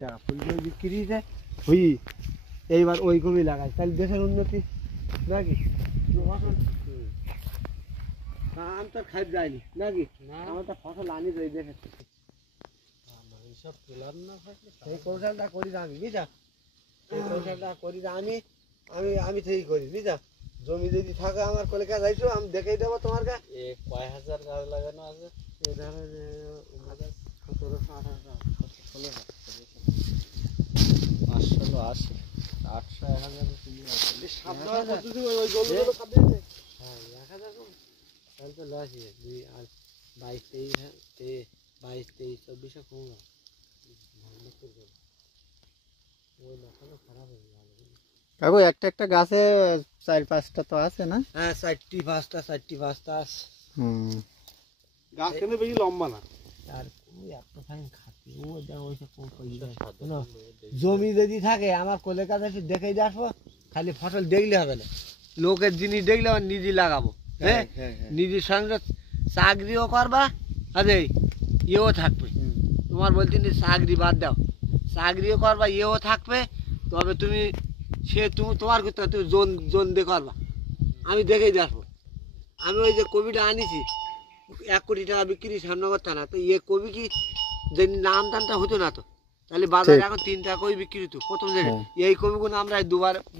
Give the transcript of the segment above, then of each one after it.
ফুলকপি বিক্রি হই এইবার ওই কপি লাগাই তাহলে দেশের উন্নতি নাকি আমি তো খাই যাইনি নাকি আমার তো ফসল আনি তো এই দেশের থেকে এইসব তোলার না এই কৌশলটা করি আমি বুঝা এই কৌশলটা করি আমি আমি আমি সেই করি বুঝা জমি যদি থাকে আমার কলেকা যাইছো আমি দেখাই দেবো তোমার কা কয় হাজার গাছ লাগানো আছে এই ধরেন 1700 580 800 1000 তাহলে তো লস আর 22-23 কম ওই মাথাটা খারাপ হয়ে গেল কাকু একটা একটা গাছে 4-5টা তো আছে না হ্যাঁ 4টি-5টা গাছ কেন বেশি লম্বা না আর জমি যদি থাকে আমার কোলের কাছে এসে দেখে দিয়ে আসবো খালি ফসল দেখলে হবে না লোকের জিনিস দেখলে আমার নিজে লাগাবো হ্যাঁ নিজের সঙ্গে চাকরিও করবা আরে ইয়েও থাকবে তোমার বলতে চাকরি বাদ দাও চাকরিও করবা ইয়েও থাকবে তবে তুমি তুমি তোমার করতে তুমি জোন দিয়ে করবা আমি দেখেই দিয়ে আসবো আমি ওই যে কবিটা আনিছি 1 কোটি টাকা বিক্রি সামনে করতে না তো ইয়ে কবি কি যে নাম দামটা হতো না তো তাহলে বাজারে এখন 3 টাকা কবি বিক্রি হতো প্রথম থেকে এই কবিগুলো আমরা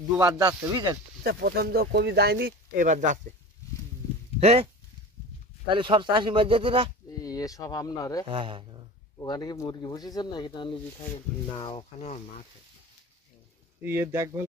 দুবার যাচ্ছে বুঝলেন প্রথম তো কবি যায়নি এবার যাচ্ছে হ্যাঁ তাহলে সব চাষি মার যেত না সব আপনার হ্যাঁ ওখানে কি মুরগি বসেছেন নাকি না নিজে থাকেন না ওখানে আমার মাছ ইয়ে দেখভাল